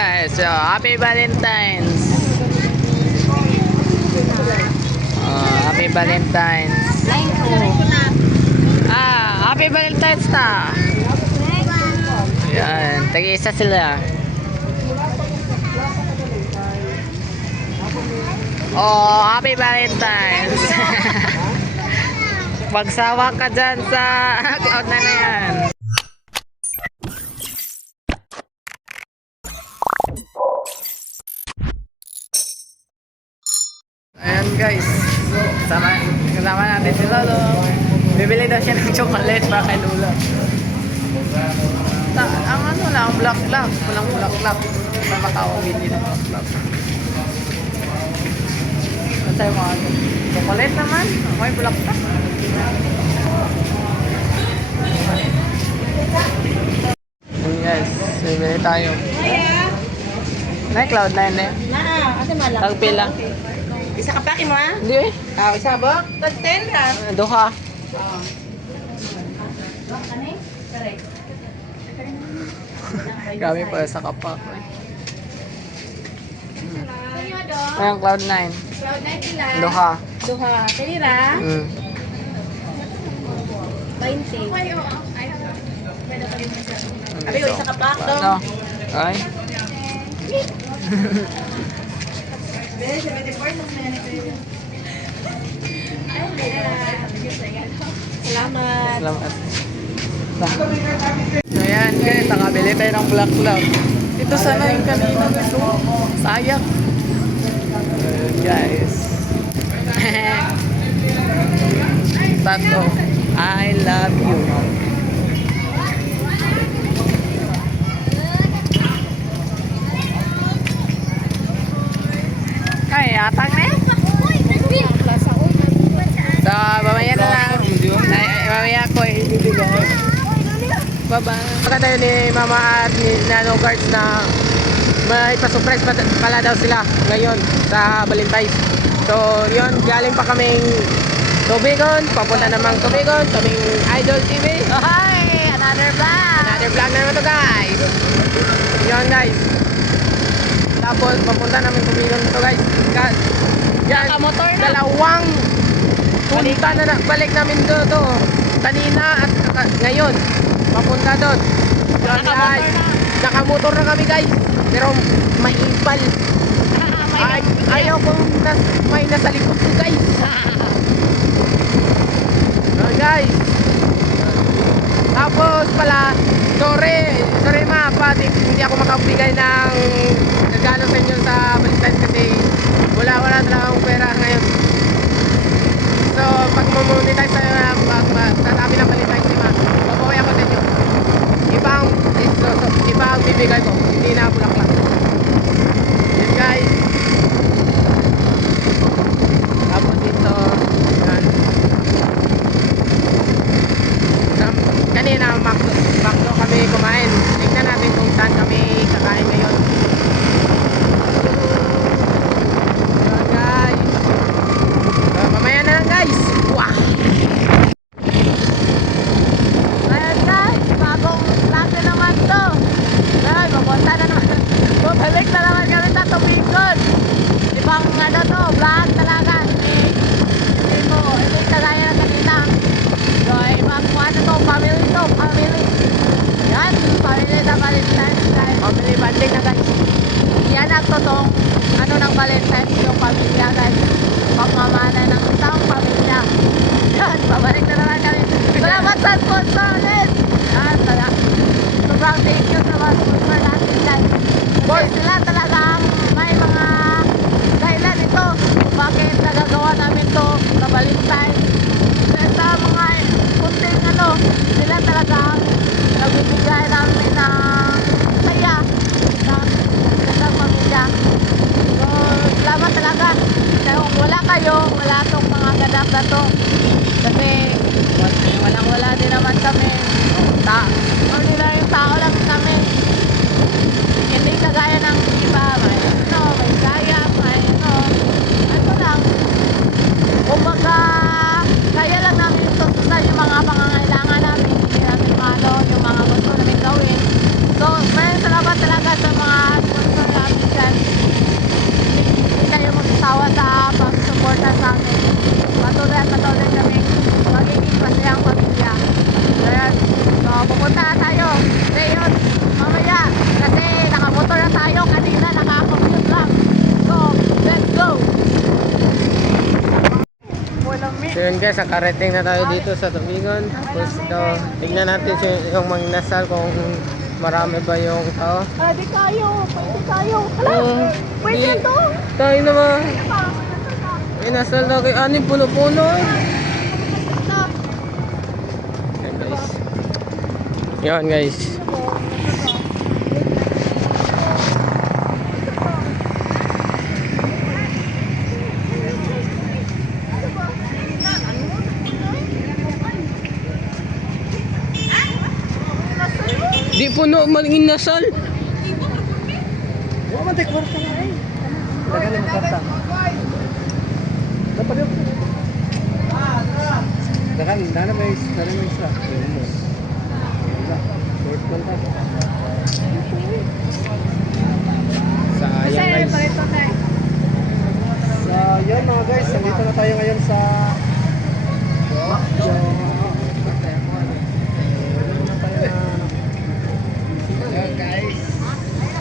guys, so happy Valentine's. Happy Valentine's. Happy Valentine's ta. Yan, tag-isa sila. Happy Valentine's. Magsawa ka dyan sa cloud na yan. Ayan guys, kasama natin si Lolo. Bibili daw siya ng chocolate para kay Lolo. Ang ano lang, black-black. Walang black-black. Para makawabili ng black-black. Ano tayo mga chocolate naman? Okay, black-black. Ayan guys, bibili tayo. Na Cloud9 na yun? Kasi malaki. Tagpila. Isa ka paki mo ha? Hindi eh. Isa ba? Tag-10 ha? Duha. Kami pa sa kapak. Ayan, Cloud9. Cloud9 sila. Duha. Duha. Kanira? 20. Abi, isa ka pak daw. Ano? Ay? Salamat. Salamat. So yan guys, nakabili tayo ng black cloud. Ito sana yung kanina nito. Sayang. Guys. Tato. I love you. Ay, atang na. So, mamaya na lang. Mamaya ko ibibigay. Bye-bye. Baka tayo ni Mama at ni Nano Guards na may pa-surprise pala daw sila ngayon sa Valentine's. So, yun, galing pa kaming Tubigon, papunta namang Tubigon, kaming Idol TV. Oh, hi! Another vlog! Another vlog na naman to guys. Yun guys. Tapos, papunta namin Tubigon to guys. Yan, Nakamotor na. dalawang punta na balik namin doon. Kanina at ngayon. Papunta doon. Yun guys. Nakamotor na kami guys. Pero maipal. Ayaw kong may nasa likod ko guys. Guys. Tapos pala, sorry ma, pati hindi ako makabigay ng regalo sa inyo sa Valentine's kasi wala talaga akong pera ngayon. So, pag mamonetize tayo sasabi ng Valentine's ni ma, babawi ako sa inyo. Ibang bibigay ko, hindi na bulaklak. Yes guys. Tapos dito, yan. Kanina, Macdo kami kumain. Tingnan natin kung saan kami kakain ngayon. Yan guys. So, mamaya na lang guys. Wow! Ayan guys, bagong klase naman to. Ay, mapunta na naman. Bumalik na naman kami sa Tubigon. Ibang ano to, vlog talaga. Hindi kagaya na kanina. So, ibang ano to, family to, family. Yan, family na Valentine's guys. Family banding na guys. Yan ang totoong ano ng Valentine's yung pamilya guys. Pagmamana ng isang pamilya. Yan, babalik na naman kami. Salamat sa sponsor ulit. Yan, sobrang thank you sa mga sponsor natin guys. Kasi sila talagang may mga dahilan ito. Bakit nagagawa namin to sa Valentine's. Sa mga kunting ano, sila talagang nagbibigay namin ng saya ng isang pamilya. So, salamat talaga. Kung wala kayo, wala itong mga ganap na to. Kasi walang-wala din naman kami. Ordinary tao lang kami. Yun guys, nakarating na tayo dito sa Tubigon. Tapos ito, tignan natin yung mga nasal kung marami ba yung tao. Di tayo. Pwede tayo. Hala, pwede to. Tayo naman. May nasal na kay Ani, puno-puno. Yan guys. Yan guys. Di puno malingin nasal. Wala man tayo kwarta nga eh. Dagan yung kwarta. Dapat yun. Dagan may isla. Wala. Short man ta. Sayang guys. So, yun mga guys. Nandito na tayo ngayon sa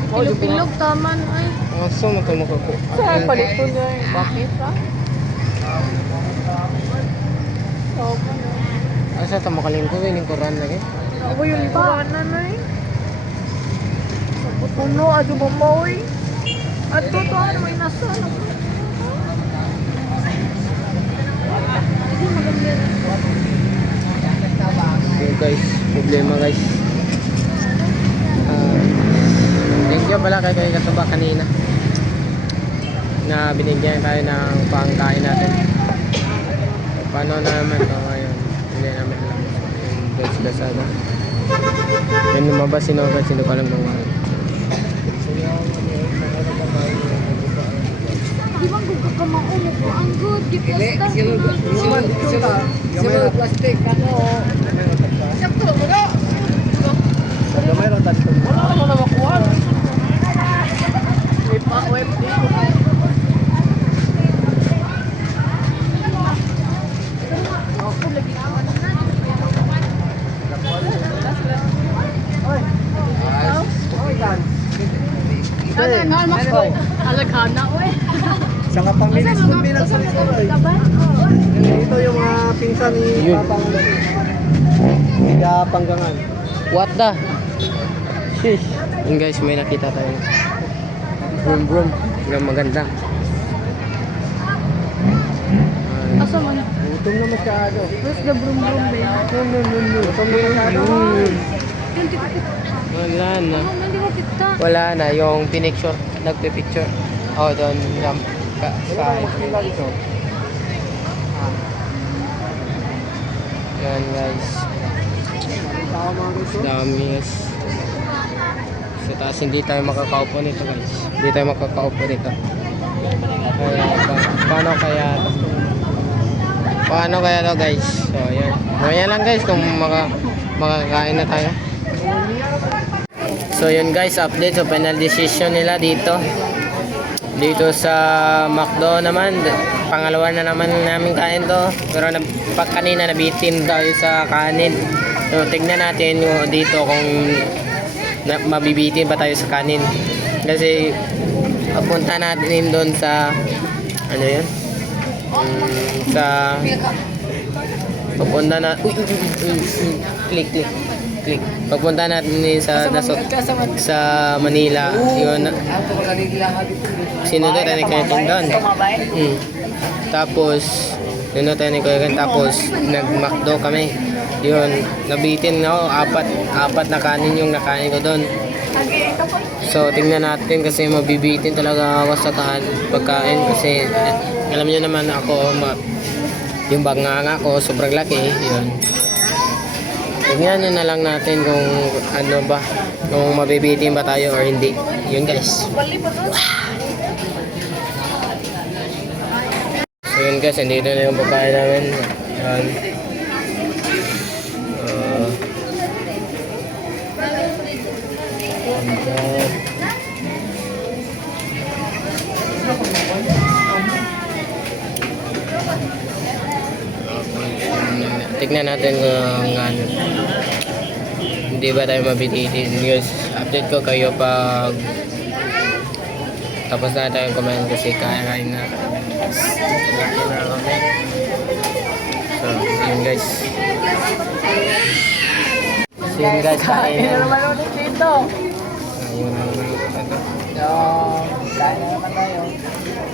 Pilog-pilog taman ay. Aso mo ito ko. Sa palito niya. Bakit ha? Asa ito makalingko yung lingkuran lagi. Ako yung likuanan ay. Puno, ado ba mo eh. At to ano may nasa. So guys, problema guys. Thank you pala kay Katuba kanina na binigyan tayo ng pangkain natin. Paano naman ito ngayon? Hindi namin alam yung guys kasada. Yan lumabas sino ko alam kung ano. Di ba kung kakamaon ko ang good, di pasta. Gamay plastic. Sakto mo na. Gamay ron tayo. Wala naman na makuha. May pa-web dito. Ako lagi naman na. Alaghana, oy. Sa kapamilis kung bilang sa ito yung mga pinsan ni Yun. Papang Panggangan. What the? Sheesh. Yun guys, may nakita tayo. Brum brum. Yung maganda. Asa man? Gutom na masyado. Where's the brum brum ba? No. Gutom na masyado. Wala na. Hindi mo kita. Wala na. Yung pinicture. Nagpipicture. Oh, doon. Sa Wala dito. yan guys. Tao mga gusto. Dami guys. Sa taas hindi tayo makakaupo nito guys. Hindi tayo makakaupo nito. Kaya, paano kaya to? Paano kaya to guys? So yan. Maya lang guys kung makakain na tayo. So yun guys, update sa final decision nila dito. Dito sa McDo naman, pangalawa na naman namin kain to. Pero pag kanina nabitin tayo sa kanin. So tignan natin yung dito kung mabibitin ba tayo sa kanin. Kasi papunta natin doon sa ano yun? Sa papunta na click. Papunta natin sa Manila. Yun. Sinunod tayo ni Kuya doon. Tapos sinunod tayo ni Kuya tapos nag-McDo kami. Yun, nabitin ako. Apat na kanin yung nakain ko doon. So tingnan natin kasi mabibitin talaga ako sa pagkain kasi alam niyo naman ako yung banganga ko sobrang laki. Yun. Tingnan nyo na lang natin kung ano ba, kung mabibitin ba tayo or hindi. Yun guys. So yun guys, nandito na yung babae namin. Yan. Tignan natin kung ano. Hindi ba tayo mabitin guys. Update ko kayo pag tapos na tayo kumain kasi kakain na. Yun guys. So yun guys, kain Kain na na. naman ulit dito. Ayun na naman. Kain na naman tayo.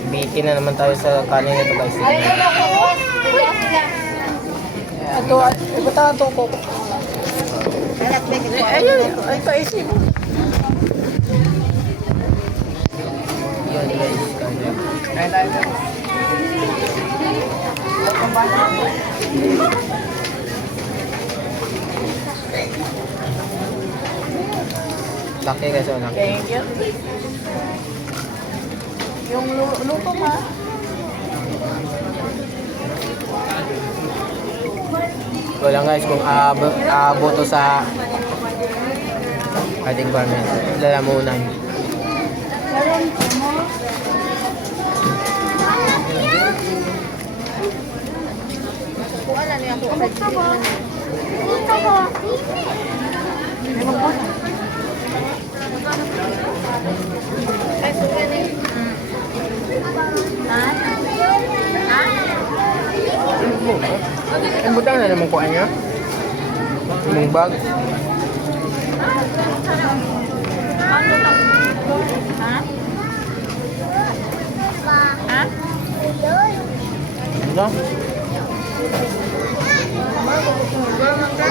Bikin na naman tayo sa kanin nito guys. Ito, iba tayo ito ko. Ayun, ito isip. Yun guys. Kain tayo. Laki guys, oh, laki. Thank you. Yung luto ma. Wala guys, kung aabot to sa ating garment. Lalamunan. Kuha na niya ako sa Ang butang na naman kuha niya. Yung bag. Ano?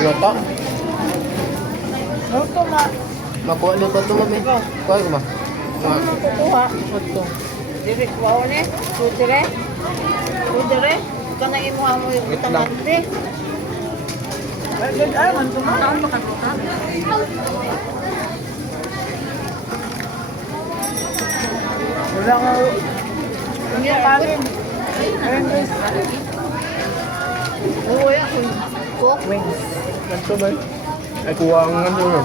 Luto? Luto ma. Makuha luto ito mami. Kuha ko ba? Kuha. Luto. Diri, wow ni. Diri. Diri. Ikaw na imo amo yung Wait utang lang. ante. Ay, man tumaan pa ka. Wala nga. Hindi kanin. Ayun guys. Uy, ako. Cook. Wings. Ganito ba? Ay kuha ang ano.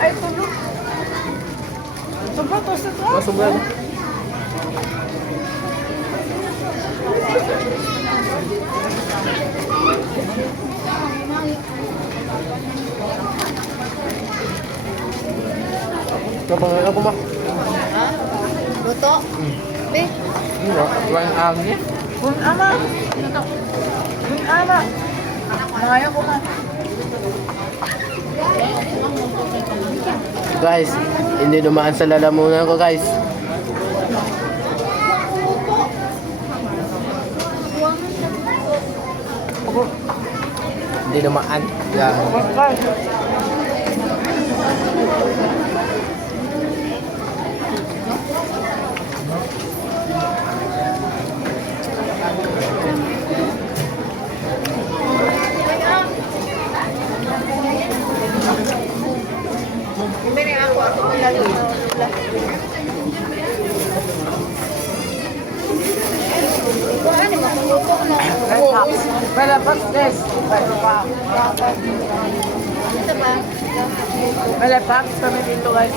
Ay, tulog. Sobrang toasted mo. Masubad. Kapag ako ba? Ha? Luto? Be? Hindi. Tuwang agi. Kung ama. Kung ama. Nangayon ko ma. Guys, hindi dumaan sa lalamunan ko guys. Hindi dumaan. Yan. Bini ako ako lalo. Ano mo luto na? Wala pa stress. Wala pa. Ito ba? Wala pa kami dito guys.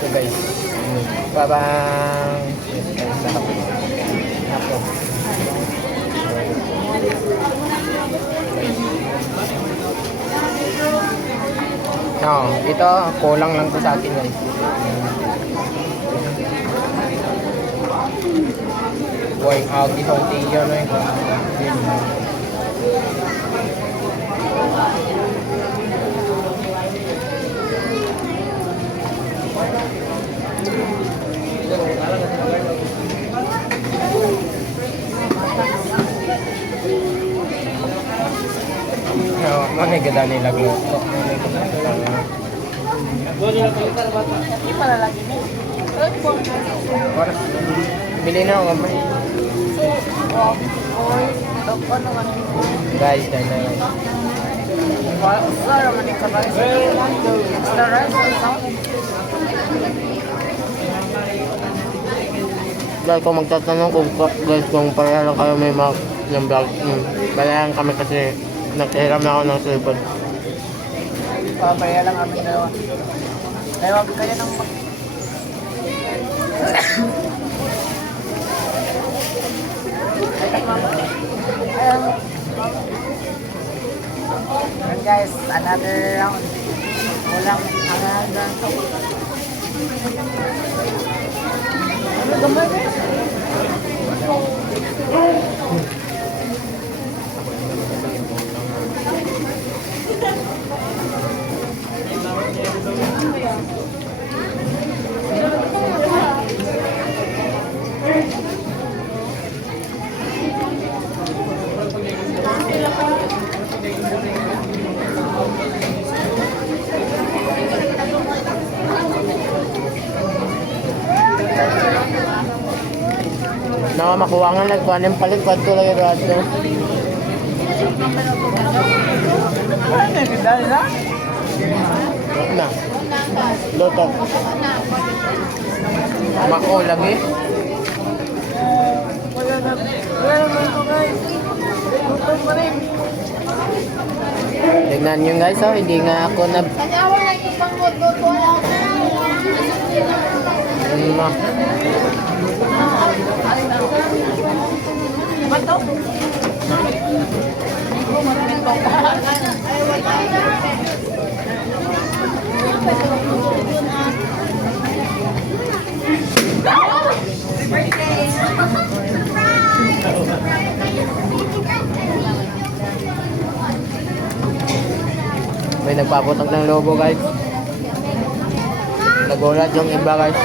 So guys. Babang. Yes guys. Sarap. Ako. No, ito kulang lang to sa akin guys. Boy, agi sa tiyo na yun. No, mana ganda nila luto. Hindi pala lagi mo. Para bili na ako gamay. Ano man? Guys, dahil na yun. Sorry, mani ka rice. Extra rice or something? Guys, kung magtatanong kung guys kung pareha lang kayo may mga ng vlog, parehan kami kasi naghiram na ako ng cellphone. Papaya lang kami dalawa. Tawag kayo ng And guys, another round. Walang hanggang. Ano gamay? Naka makuha nga nagkuhan ng palit ko lang yung rato. Na. Loto. Mako lagi. Wala naman ito guys. Luto pa rin. Tignan nyo guys, oh, hindi nga ako na... May nagpaputok ng lobo guys. Nagulat yung iba guys.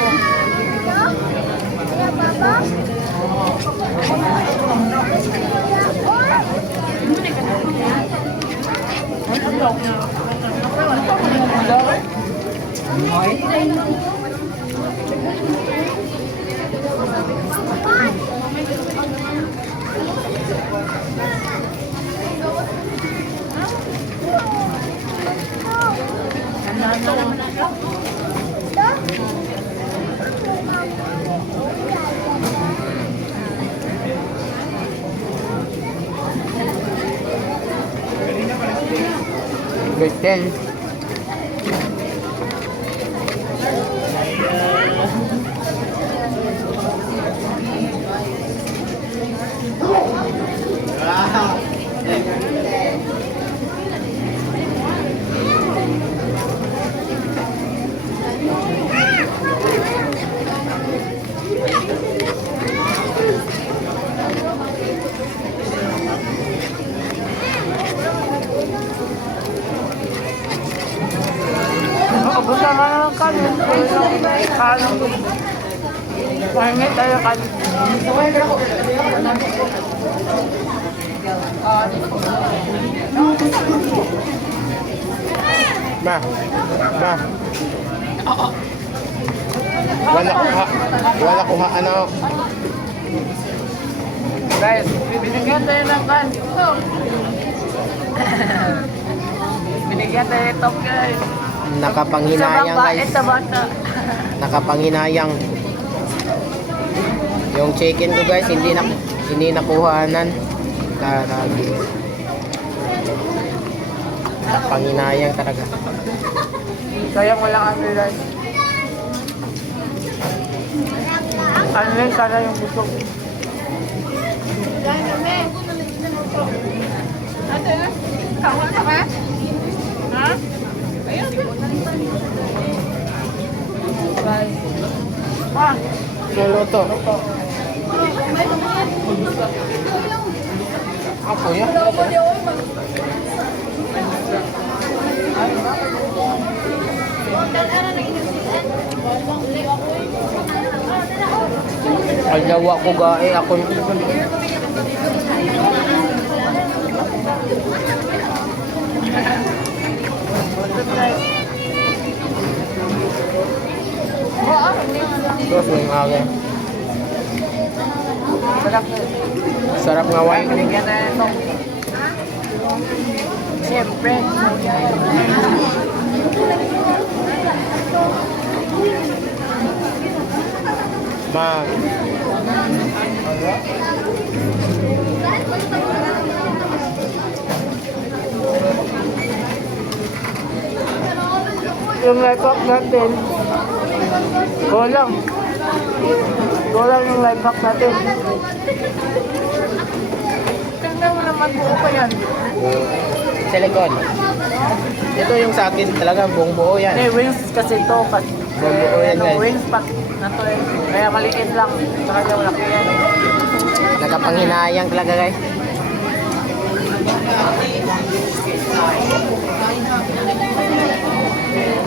Grade 10. Abot naman ang kanin. Kanin. Mahingit tayo kanin. Ma. Ma. Wala kuha ano. Guys, binigyan tayo ng kanin. Binigyan tayo ito guys. Nakapanghinayang guys. Sa bata. Nakapanghinayang. Yung chicken ko guys, hindi nakuhanan. Karagi. Nakapanghinayang talaga. Sayang wala kami guys. Ano lang sana yung busog. Ate, kawan ka ba? Ha? Ayun. Pa. Luluto. Ako ya. Ay dawa ko gae ako. Terus yung aga. Sarap nga wine. Binigyan na ito. Siyempre. Ma. Yung life hack natin. Kulang. Kulang yung life hack natin. Tingnan mo naman buo pa yan. Silicon. Ito yung sa akin talaga buong buo yan. Eh, wings kasi ito. Buong buo yan guys. Wings pa. na to eh. Kaya maliit lang. Sa kanya malaki yan. Nagkapanghinayang talaga guys.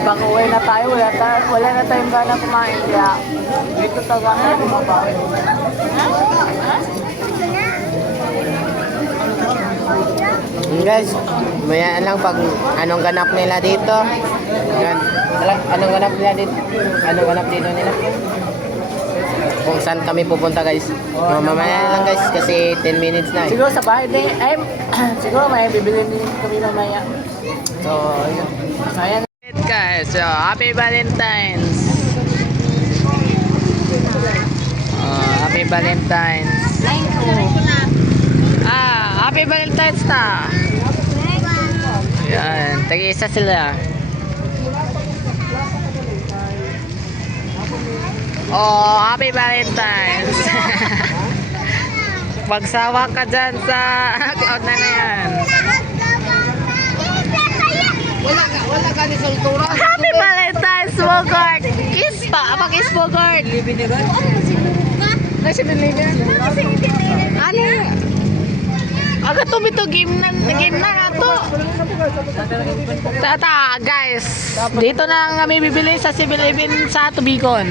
Pag uwi na tayo, wala na tayong gana kumain. Kaya dito taga na bumabawi. Guys, maya lang pag anong ganap nila dito. Yan. Anong ganap nila dito? Anong ganap dito nila? Kung saan kami pupunta guys. Mamaya lang guys kasi 10 minutes na eh. Siguro sa bahay din, siguro may bibili din kami mamaya. So, yun. So, ayan. Guys, so happy Valentine's. Happy Valentine's. Happy Valentine's na. Yan, tag-isa sila. Oh, happy Valentine's. Magsawa ka dyan sa cloud na yan. Wala ka ni Soltura. Happy Valentine's, Bogart! Kiss pa! Mag-kiss, Bogart! Nasa binigyan. Ano? Aga to game na to. Tata, guys. Dito na kami bibili sa 7-Eleven sa Tubigon.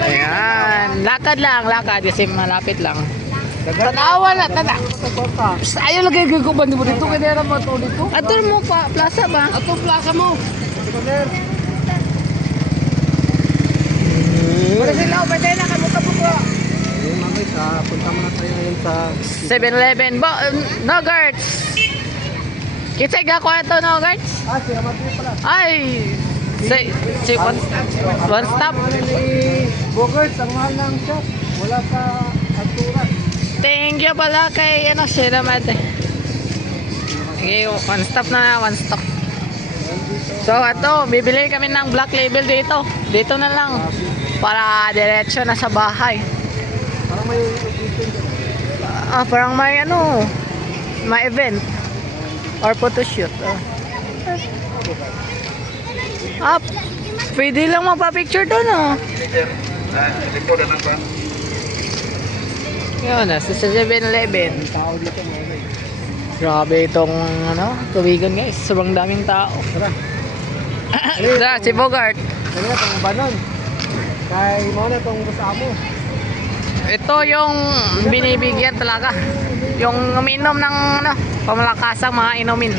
Ayan. Lakad kasi malapit lang. Tanawa na, ayaw lagay gagawin mo dito. Kaya naman ito dito. Ato mo pa, plaza ba? Ato plaza mo. Wala sila, pwede na kami kapupo. Mamay, punta mo na tayo ngayon sa 7-Eleven. No guards. Kitsa ga ko ito, no guards? salamat din pala. Ay, si one stop. Bogart, ang mahal ng shop. Wala sa altura. Thank you pala kay Shira Mate. Okay, one stop na, one stop. So ito, bibili kami ng Black Label dito. Dito na lang. Para diretso na sa bahay. Parang may Parang may may event. Or photoshoot. Pwede lang magpa-picture doon, Yun, sa 7-Eleven. tao dito mga guys. Grabe itong Tubigon guys. Sobrang daming tao. Tara, si Bogart. Kaya nga, itong banon. Kaya mo na itong kasamo. Ito yung binibigyan talaga. Yung uminom ng pamalakasang mga inumin.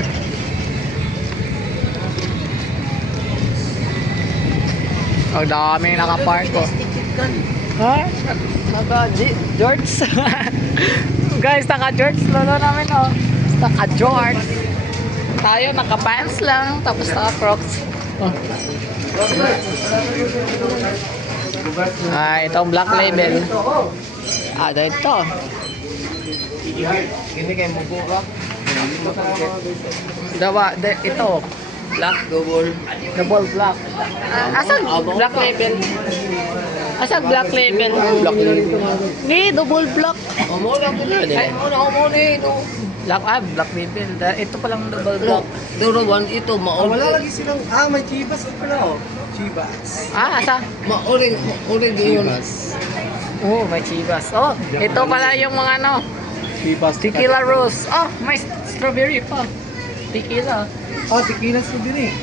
Ang daming nakapark ko. Ha? Naka-George. Guys, naka-George lolo namin Naka-George. Tayo naka-pants lang. Tapos naka-crocs. Itong Black Label. Ito. Hindi kayo mabuka. Ito. Black. Double black. Asan Black Label? Asan Black Label? Black Label. Ni double black. Amo lang ito na. Ay, Black Label. Ito palang double black. Duro ito, maoring. Wala lagi silang, may chivas pala Chivas. Asa? Maoring yun. Oh, may chivas. Oh, ito pala yung mga Chivas. tequila rose. Oh, may strawberry pa. Tequila. Tequila strawberry.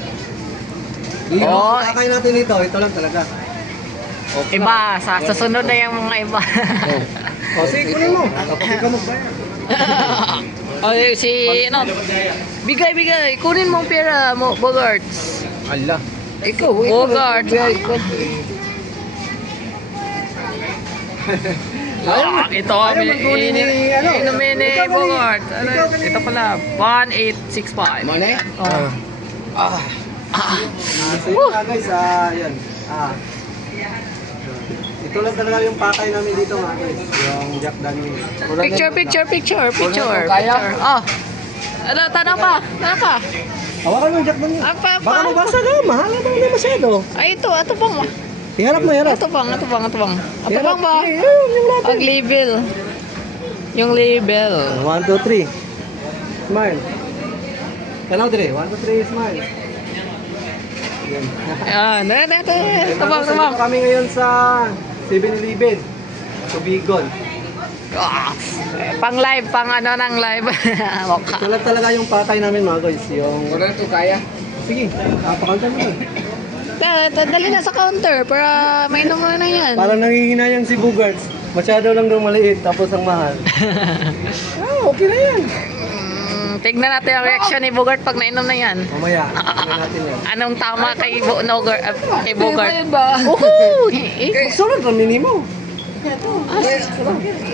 Kakain natin ito lang talaga. Okay Iba, sa susunod na yung mga iba. Sige, kunin mo. Kapag ikaw magbayad. Bigay. Kunin mo ang pera mo, Bogart. Allah. Ikaw, Bogart. Ito, inumin ni Bogart. Ito pala, 1865. Money? Guys, yan. Ito lang talaga yung pakay namin dito mga guys. Yung Jack Daniel. Picture. Oh. Tanong pa. Hawakan mo yung Jack Daniel. Baka mabasa ka, mahal na ba masyado? Ay, ito pang. Iharap mo, iharap. Ito pang ba? Yung lahat. Ang label. Yung label. 1, 2, 3. Smile. Kanaw dire, 1, 2, 3, smile. Ayan, tabang. Kami ngayon sa 7-Eleven. Tubigon. Ah, pang live, pang ano ng live. Mukha. Tulad talaga yung patay namin mga guys. Yung... Wala ito kaya. Sige, papakaltan mo. Dali na sa counter para mainom mo na yan. Parang nangihinayang si Bugarts. Masyado lang daw maliit tapos ang mahal. Okay na yan. Tignan natin ang reaction ni Bogart pag nainom na yan. Mamaya, tingnan natin yan. Anong tama kay kay Bogart? ba? Woohoo! Sunod ang minimo.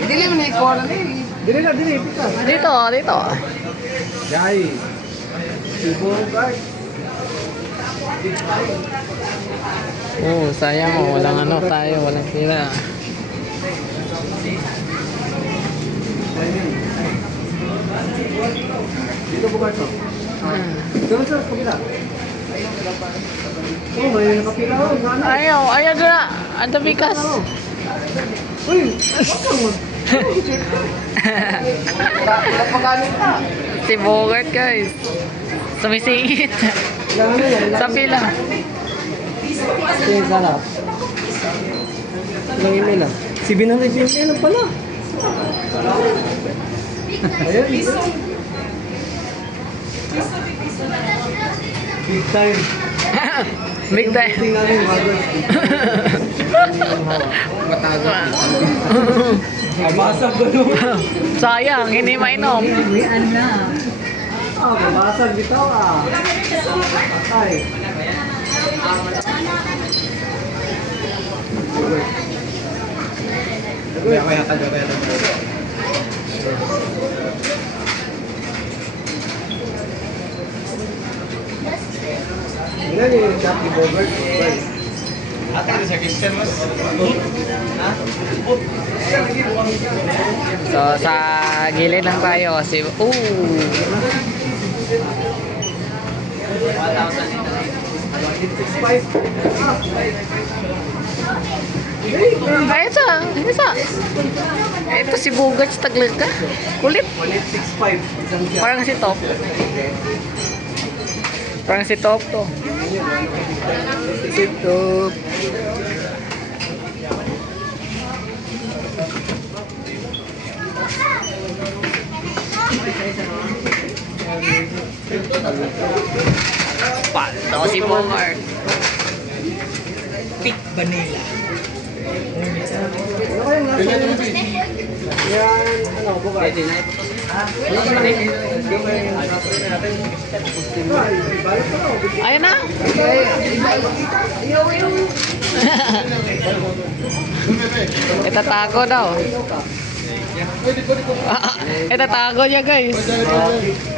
Dili mo na ikaw na Dili na, dili. Pita. Dito. Guys, si Bugarts. Oh, sayang mo. Walang ano tayo. Walang pira. Dito Bugarts. Dito sa kabila. Oh, may nakapila ako. Ayaw na. Ang tabikas. Uy, wag kang mag... Si Bogart guys. Sumisingit. Kailangan na yan. Sa pila. Tingin sarap. Ilang email ah? 700 email lang pala. Ayan. Big time. Big time. Tingin namin mga guys. matago. Basag ko no. Sayang, hindi mainom. Basag bitaw ah. Patay. Tingnan niyo yung chat ni Bogart. Guys. So, sa gilid lang tayo. Isa. Ito si Bogart sa taglit ka. Kulit. 165. Isang chat. Parang si Top. Parang si Top to. Ito. Paldo si Bogart. Pick vanilla. Ano kayong nasa yan, ano, Bogart? Ayun na. Itatago daw. Itatago niya guys.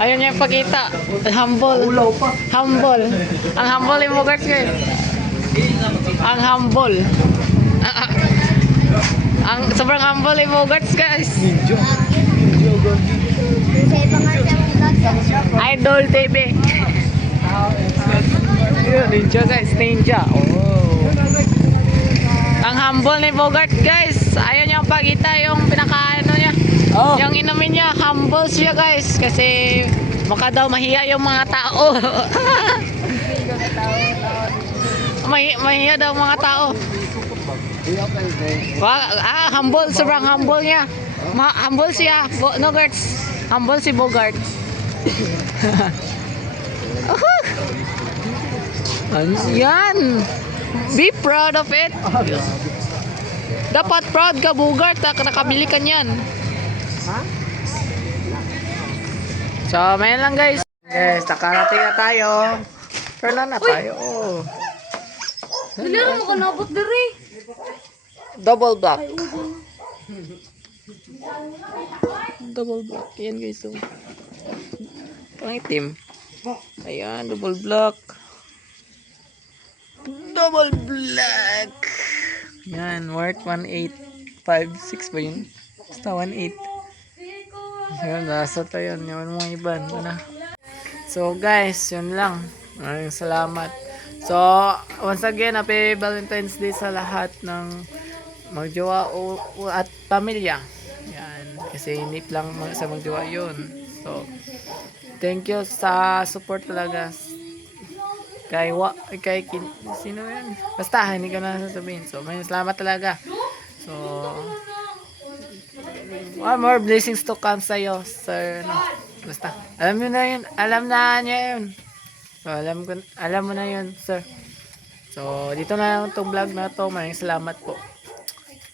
Ayun niya yung pakita. Humble. Ulaw pa. Humble. Ang humble ni Bogart guys. Ang humble. Ang sobrang humble ni Bogart guys. Idol TV. Ninja guys, ninja. Oh. Ang humble ni Bogart guys. Ayaw niya pakita yung pinakaano niya. Oh. Yung inumin niya, humble siya guys. Kasi baka daw mahiya yung mga tao. Mahiya daw mga tao. Humble, sobrang humble niya. Humble siya. Nogarts. Humble si Bogart. Yan. Be proud of it. Dapat proud ka, Bogart. Nakabili ka niyan. So, mayan lang guys. Yes, nakarating na tayo. Turn na tayo. Oh. Dali mo ka nabot diri. Double black. Double black. Yan guys. So. Pang itim. Ayan, double black. Double black. Yan, worth 1,856 ba yun? Basta 1,800. Yan, nasa tayo. Yan mga iban. Ano? So guys, yun lang. Maraming salamat. So, once again, happy Valentine's Day sa lahat ng magjowa at pamilya. Yan. Kasi hindi lang sa magjowa yun. So, thank you sa support talaga. Sino yan? Basta, hindi ko na sasabihin. So, may salamat talaga. So, more blessings to come sa'yo, sir. No? Basta, alam mo na yun. Alam na niya yun. So, alam mo na yun, sir. So, dito na lang itong vlog na to. Maraming salamat po.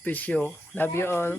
Peace you. Love you all.